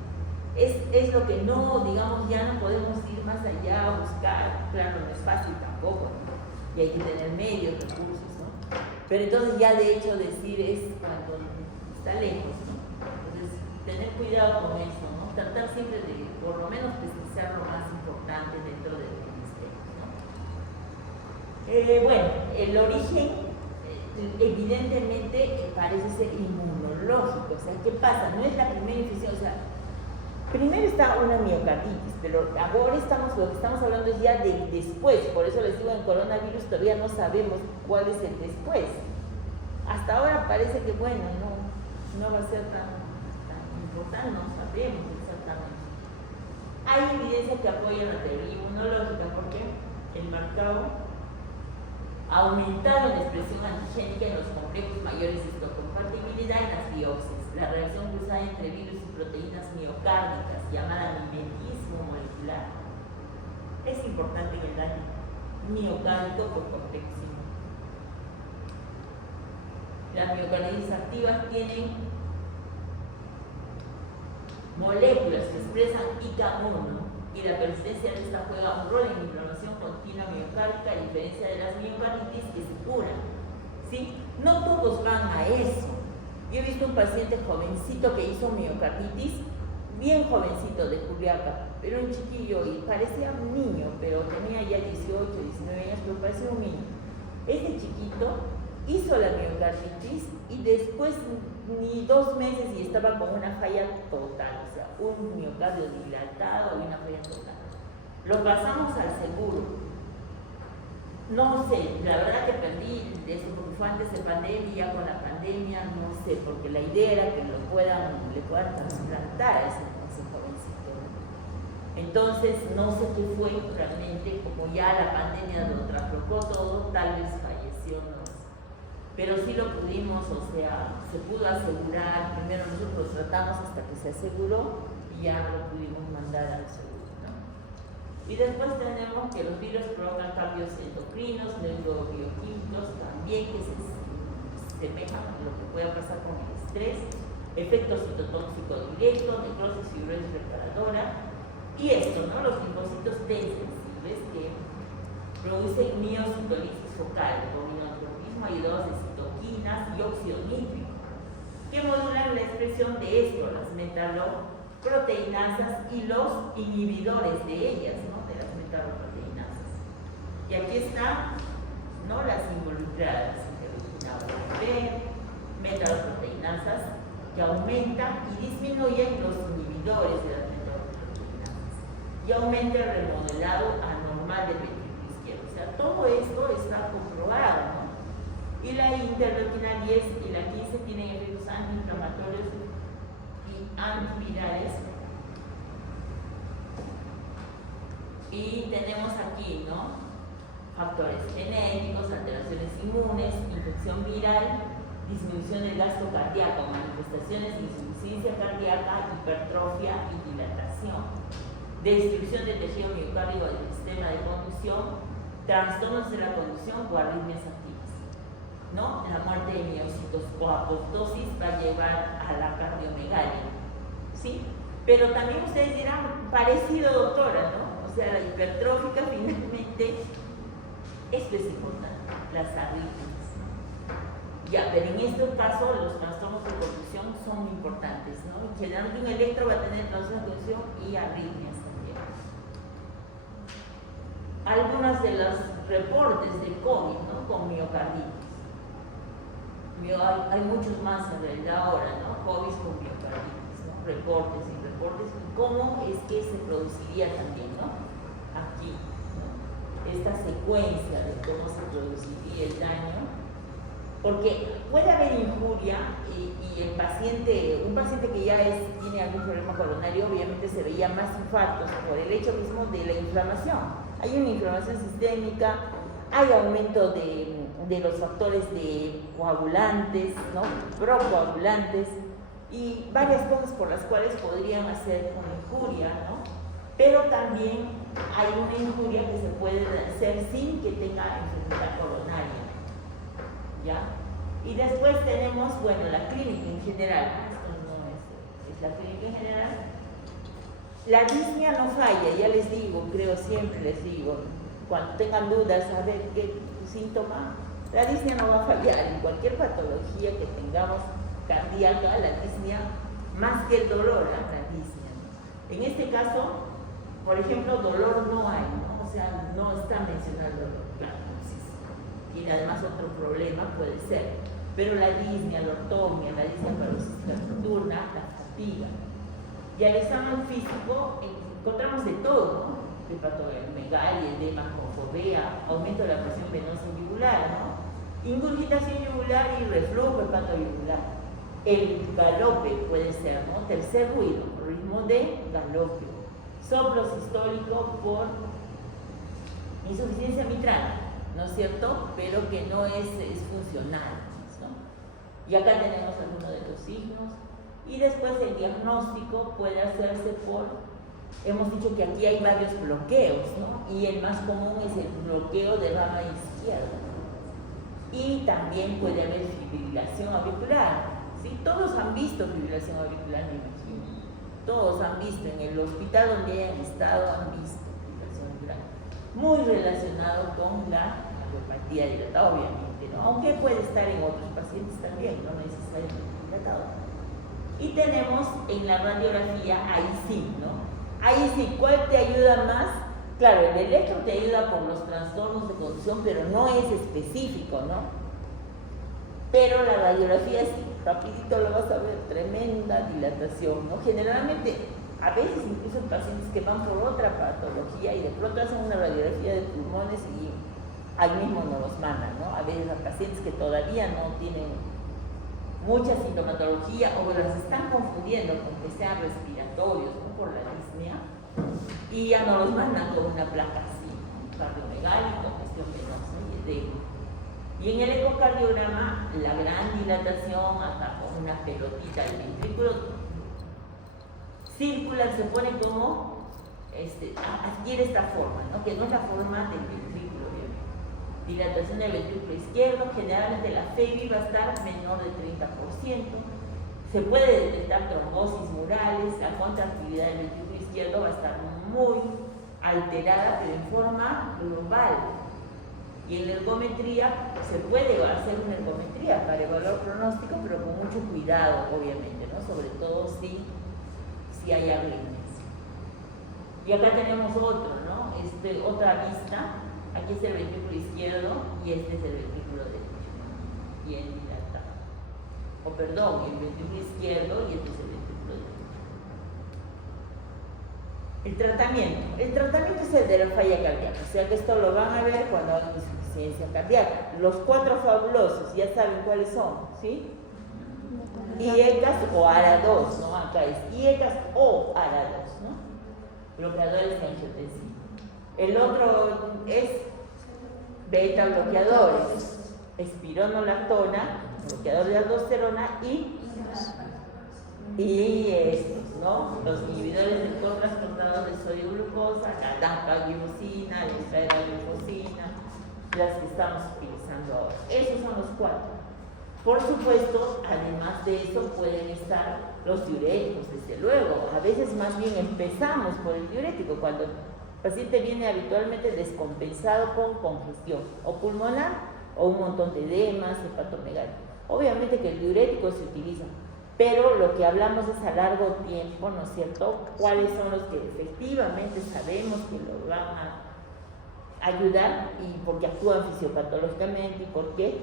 Es lo que no, digamos, ya no podemos ir más allá a buscar. Claro, no es fácil tampoco, ¿no? Y hay que tener medios, recursos, ¿no? Pero entonces ya de hecho decir es cuando está lejos, ¿no? Entonces, tener cuidado con eso, ¿no? Tratar siempre de, por lo menos, pesquisar lo más importante dentro del ministerio, ¿no? Bueno, el origen evidentemente parece ser inmunológico. O sea, ¿qué pasa? No es la primera infección, o sea, primero está una miocarditis, pero ahora lo que estamos hablando es ya del después. Por eso les digo, en coronavirus todavía no sabemos cuál es el después. Hasta ahora parece que, bueno, no va a ser tan importante, no sabemos exactamente. Hay evidencia que apoya la teoría inmunológica porque el marcado ha aumentado la expresión antigénica en los complejos mayores de histocompatibilidad en las biopsias. La reacción cruzada entre virus y proteínas miocárdicas, llamada mimetismo molecular, es importante en el daño miocárdico por complejismo. Las miocarditis activas tienen moléculas que expresan ICA1 y la persistencia de esta juega un rol en la inflamación continua miocárdica a diferencia de las miocarditis que se curan, ¿sí? No todos van a eso. Yo he visto un paciente jovencito que hizo miocarditis, bien jovencito de Juliaca, pero un chiquillo y parecía un niño, pero tenía ya 18, 19 años, pero parecía un niño. Este chiquito hizo la miocarditis y después ni 2 meses y estaba con una falla total, o sea, un miocardio dilatado y una falla total. Lo pasamos al seguro. No sé, la verdad que perdí de eso porque fue antes de pandemia, ya con la pandemia, no sé, porque la idea era que le puedan trasplantar a ese jovencito. Entonces, no sé qué fue realmente, como ya la pandemia lo traslocó todo, tal vez falleció, no sé. pero sí lo pudimos, o sea, se pudo asegurar. Primero nosotros lo tratamos hasta que se aseguró y ya lo pudimos mandar al seguro, ¿no? Y después tenemos que los virus provocan cambios endocrinos, neurobioquímicos también que se semejan a lo que puede pasar con el estrés, efecto citotóxico directo, necrosis fibrosis reparadora, y esto, ¿no? Los linfocitos T sensibles que producen miocitolisis focal por inotropismo ayudados de citoquinas y óxido nítrico, que modulan la expresión de esto, las metaloproteinasas y los inhibidores de ellas, ¿no? De las metaloproteinasas. Y aquí están, ¿no? Las involucradas, metaloproteinasas que aumentan y disminuyen los inhibidores de las metaloproteinasas y aumenta el remodelado anormal del ventrículo izquierdo. O sea, todo esto está comprobado, ¿no? Y la interleuquina 10 y la 15 tienen efectos antiinflamatorios y antivirales. Y tenemos aquí, ¿no? Factores genéticos, alteraciones inmunes, infección viral, disminución del gasto cardíaco, manifestaciones de insuficiencia cardíaca, hipertrofia y dilatación, destrucción del tejido miocárdico del sistema de conducción, trastornos de la conducción o arritmias activas, ¿no? La muerte de miocitos o apoptosis va a llevar a la cardiomegalia, ¿sí? Pero también ustedes dirán, parecido, doctora, ¿no? O sea, la hipertrófica finalmente, esto es importante, las arritmias. Ya, pero en este caso los trastornos de conducción son importantes, ¿no? Generalmente un electro va a tener trastornos de conducción y arritmias también. Algunos de los reportes de COVID, ¿no? Con miocarditis. Hay muchos más en realidad ahora, ¿no? COVID con miocarditis, ¿no? Reportes y reportes. ¿Y cómo es que se produciría también, ¿no? Aquí, ¿no? Esta secuencia de cómo se produciría el daño. Porque puede haber injuria y el paciente, un paciente que ya tiene algún problema coronario, obviamente se veía más infartos por el hecho mismo de la inflamación. Hay una inflamación sistémica, hay aumento de los factores de coagulantes, ¿no? Procoagulantes y varias cosas por las cuales podrían hacer una injuria, ¿no? Pero también hay una injuria que se puede hacer sin que tenga enfermedad coronaria. ¿Ya? Y después tenemos, bueno, la clínica en general. Esto no es la clínica en general. La disnea no falla, ya les digo, creo siempre les digo, cuando tengan dudas, a ver qué síntoma, la disnea no va a fallar. En cualquier patología que tengamos cardíaca, la disnea, más que el dolor, la disnea. En este caso, por ejemplo, dolor no hay, ¿no? O sea, no está mencionado el dolor, claro. Y además otro problema puede ser, pero la disnea, la ortomia, la disnea paroxística nocturna, la fatiga. Y al examen físico encontramos de todo, ¿no? Hepatomegalia, edema, confobea, aumento de la presión venosa yugular, ¿no? Ingurgitación yugular y reflujo hepatoyugular. El galope puede ser, ¿no? Tercer ruido, ritmo de galope. Soplo sistólico por insuficiencia mitral, ¿no es cierto? Pero que no es funcional, ¿no? Y acá tenemos algunos de los signos. Y después el diagnóstico puede hacerse por, hemos dicho que aquí hay varios bloqueos, ¿no? Y el más común es el bloqueo de rama izquierda. Y también puede haber fibrilación auricular, ¿sí? Todos han visto fibrilación auricular, me imagino. Todos han visto, en el hospital donde hayan estado han visto fibrilación auricular. Muy relacionado con la cardiopatía dilatada, obviamente, ¿no? Aunque puede estar en otros pacientes también, no necesariamente dilatado. Y tenemos en la radiografía, ahí sí, ¿no? Ahí sí, ¿cuál te ayuda más? Claro, el electro te ayuda por los trastornos de conducción, pero no es específico, ¿no? Pero la radiografía sí, rapidito lo vas a ver, tremenda dilatación, ¿no? Generalmente, a veces incluso en pacientes que van por otra patología y de pronto hacen una radiografía de pulmones y ahí mismo nos los mandan, ¿no? A veces a pacientes que todavía no tienen mucha sintomatología o las están confundiendo con que sean respiratorios, ¿no? Por la disnea, y ya no los mandan con una placa así, cardiomegálica, cuestión venosa y edema. Y en el ecocardiograma, la gran dilatación, acá con una pelotita, el ventrículo circular se pone como, adquiere esta forma, ¿no? Que no es la forma del ventrículo, obviamente. Dilatación del ventrículo izquierdo, generalmente la FEBI va a estar menor de 30%. Se puede detectar trombosis murales, la contractividad del ventrículo izquierdo va a estar muy alterada, pero en forma global. Y en la ergometría se puede hacer una ergometría para evaluar pronóstico, pero con mucho cuidado, obviamente, ¿no? Sobre todo si hay arritmias. Y acá tenemos otro, ¿no? Otra vista. Aquí es el ventrículo izquierdo y este es el ventrículo derecho. Bien dilatado. O perdón, el ventrículo izquierdo y este es el ventrículo derecho. El tratamiento es el de la falla cardíaca, o sea que esto lo van a ver cuando hagan insuficiencia cardíaca. Los 4 fabulosos, ya saben cuáles son, ¿sí? IECAS o ARA2, ¿no? Acá es IECAS o ARA2, ¿no? Bloqueadores de angiotensina. El otro es beta bloqueadores, espironolactona, bloqueador de aldosterona y estos, ¿no? Los inhibidores del cotransportador de sodio y glucosa, la dapaglifosina, la isoglifosina, las que estamos utilizando ahora. Esos son los 4. Por supuesto, además de eso pueden estar los diuréticos, desde luego. A veces más bien empezamos por el diurético cuando el paciente viene habitualmente descompensado con congestión o pulmonar o un montón de edemas, hepatomegalia. Obviamente que el diurético se utiliza, pero lo que hablamos es a largo tiempo, ¿no es cierto? ¿Cuáles son los que efectivamente sabemos que lo van a ayudar y porque actúan fisiopatológicamente y porque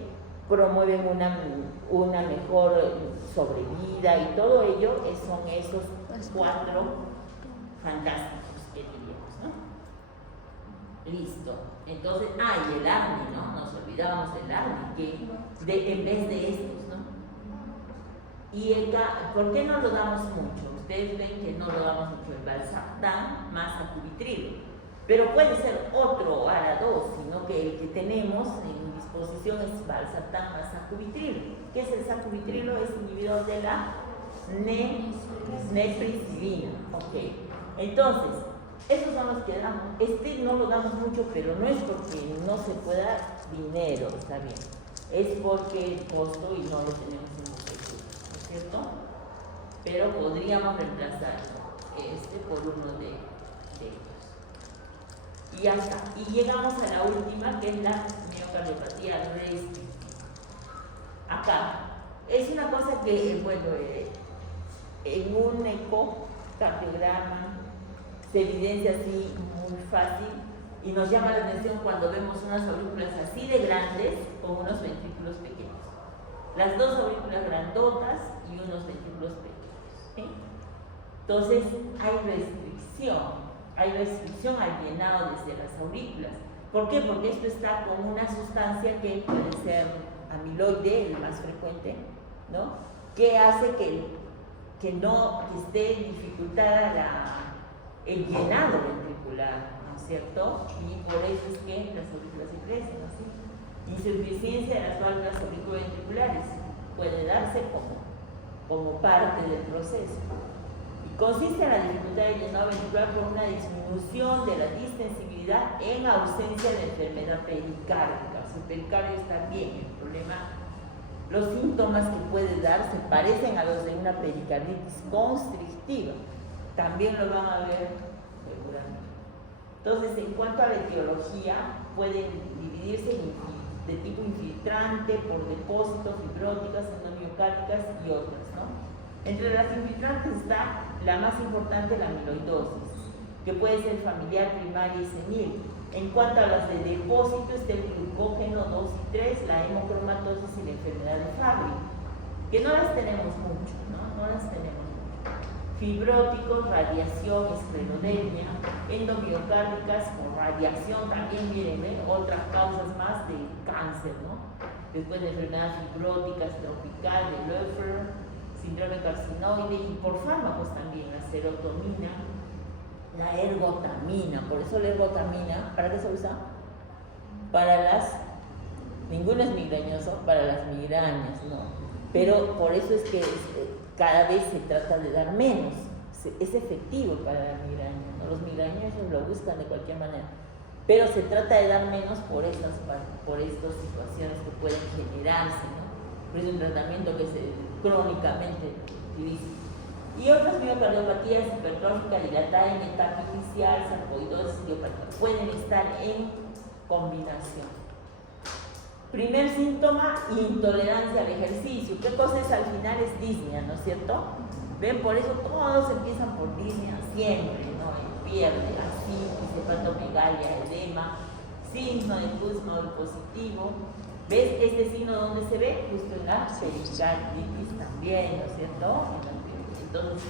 promueven una mejor sobrevida y todo ello son esos 4 fantásticos que diríamos, ¿no? Listo. Entonces, y el ARNI, ¿no? Nos olvidábamos del ARNI, que en vez de estos, ¿no? Y ¿por qué no lo damos mucho? Ustedes ven que no lo damos mucho, el valsartán más acubitrilo. Pero puede ser otro ARA2, sino que el que tenemos en disposición es valsartán más sacubitrilo. ¿Qué es el sacubitrilo? Es inhibidor de la neprisilina. Ok. Entonces, esos son los que damos. No lo damos mucho, pero no es porque no se pueda dinero, está bien. Es porque el costo y no lo tenemos en nuestro estudio, ¿no es cierto? Pero podríamos reemplazar por uno de ellos. Y ya está. Y llegamos a la última, que es la miocardiopatía restrictiva. Acá. Es una cosa que, bueno, en un ecocardiograma se evidencia así muy fácil y nos llama la atención cuando vemos unas aurículas así de grandes con unos ventrículos pequeños. Las 2 aurículas grandotas y unos ventrículos pequeños. ¿Sí? Entonces, hay restricción al llenado desde las aurículas. ¿Por qué? Porque esto está con una sustancia que puede ser amiloide, el más frecuente, ¿no? Que hace que esté dificultada el llenado ventricular, ¿no es cierto? Y por eso es que las aurículas se crecen así. Insuficiencia de las válvulas auriculoventriculares puede darse como parte del proceso. Consiste en la dificultad del llenado ventricular por una disminución de la distensibilidad en ausencia de enfermedad pericárdica. Si el pericardio está bien, el problema, los síntomas que puede dar se parecen a los de una pericarditis constrictiva. También lo van a ver seguramente. Entonces, en cuanto a la etiología, pueden dividirse de tipo infiltrante, por depósitos, fibróticas, endomiocárticas y otras, ¿no? Entre las infiltrantes está la más importante, la amiloidosis, que puede ser familiar, primaria y senil. En cuanto a las de depósito, está el glucógeno 2 y 3, la hemocromatosis y la enfermedad de Fabry, que no las tenemos mucho, ¿no? No las tenemos mucho. Fibróticos, radiación, esclerodermia, endomiocárdicas con radiación, también vienen otras causas más de cáncer, ¿no? Después de enfermedad fibróticas tropical, de Löffer, síndrome carcinoide y por fármacos también, la serotonina, la ergotamina. Por eso la ergotamina, ¿para qué se usa? Para las ninguno es migrañoso para las migrañas, ¿no? Pero por eso es que cada vez se trata de dar menos, es efectivo para la migraña, ¿no? Los migrañosos lo buscan de cualquier manera, pero se trata de dar menos por estas situaciones que pueden generarse, ¿no? Pero es un tratamiento que se crónicamente utiliza. Y otras miocardiopatías hipertróficas dilatadas en etapa inicial, sarcoidosis, idiopatía, pueden estar en combinación. Primer síntoma, intolerancia al ejercicio. ¿Qué cosa es al final? Es disnea, ¿no es cierto? ¿Ven? Por eso todos empiezan por disnea siempre, ¿no? Pierde, así, hepatomegalia, edema, signo de Kuznets positivo. ¿Ves este signo donde se ve? Justo en la pericarditis también, ¿no es cierto? Entonces,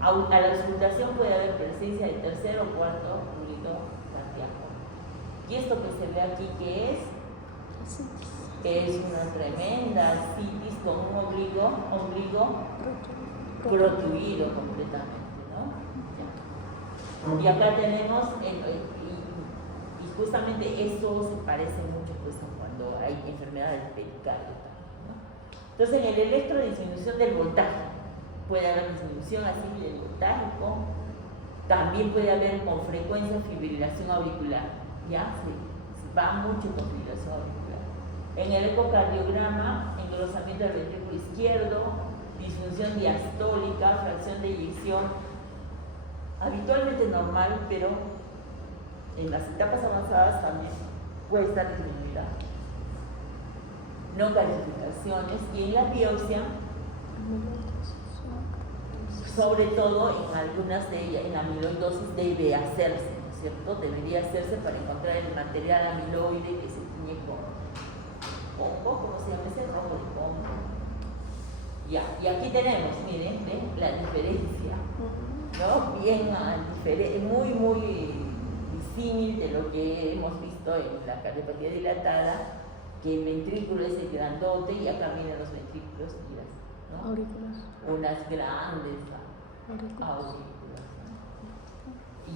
a la auscultación puede haber presencia de tercer o cuarto ruido cardíaco. Y esto que se ve aquí, ¿qué es? Es una tremenda citis con un ombligo protruido completamente, ¿no? Y acá tenemos, y justamente eso se parece mucho pues cuando hay enfermedades pericárdica, ¿no? Entonces en el electro, disminución del voltaje, puede haber disminución así del voltaje, también puede haber con frecuencia fibrilación auricular, ¿ya? Se va mucho con fibrilación auricular. En el ecocardiograma, engrosamiento del ventrículo izquierdo, disfunción diastólica, fracción de eyección, habitualmente normal, pero en las etapas avanzadas también puede estar disminuida. No calcificaciones, y en la biopsia, sobre todo en algunas de ellas, en la amiloidosis debe hacerse, ¿no es cierto? Debería hacerse para encontrar el material amiloide que se tiñe con ¿cómo se llama ese rojo de Congo? Ya, y aquí tenemos, miren, ¿ven? La diferencia, ¿no? Bien muy, muy disímil de lo que hemos visto en la cardiopatía dilatada, que el ventrículo es el grandote y acá vienen los ventrículos, ¿no? Aurículas. Unas grandes aurículas.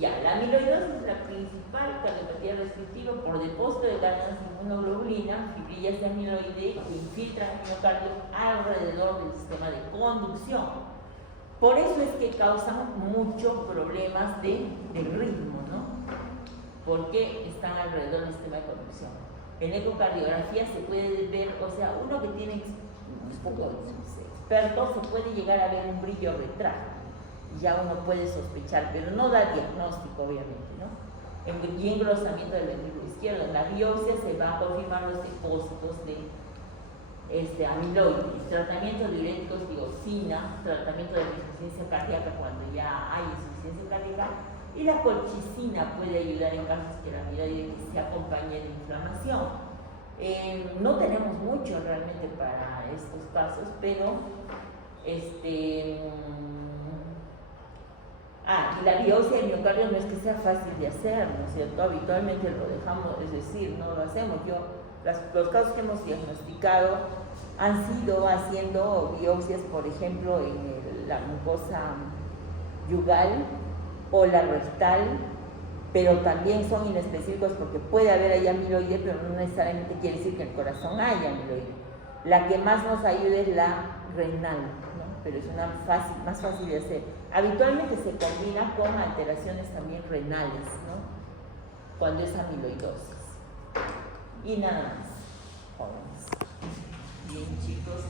Ya, la amiloidosis es la principal cardiopatía restrictiva por depósito de cadenas de inmunoglobulina, fibrillas de amiloide que infiltran el miocardio alrededor del sistema de conducción. Por eso es que causan muchos problemas del ritmo, ¿no? Porque están alrededor del sistema de conducción. En ecocardiografía se puede ver, o sea, uno que tiene un poco experto se puede llegar a ver un brillo retral. Ya uno puede sospechar, pero no da diagnóstico, obviamente, ¿no? Y engrosamiento del ventrículo izquierdo. En la biopsia se van a confirmar los depósitos de amiloide. Tratamiento de diuréticos, dioxina, tratamiento de insuficiencia cardíaca cuando ya hay insuficiencia cardíaca, y la colchicina puede ayudar en casos que la amiloide se acompañe de inflamación. No tenemos mucho realmente para estos casos, pero y la biopsia del miocardio no es que sea fácil de hacer, ¿no es cierto? Habitualmente lo dejamos, es decir, no lo hacemos. Los casos que hemos diagnosticado han sido haciendo biopsias, por ejemplo, en la mucosa yugal o la rectal, pero también son inespecíficos porque puede haber ahí amiloide, pero no necesariamente quiere decir que en el corazón haya amiloide. La que más nos ayuda es la renal, ¿no? Pero es más fácil de hacer. Habitualmente se combina con alteraciones también renales, ¿no? Cuando es amiloidosis. Y nada más, jóvenes. Bien, chicos.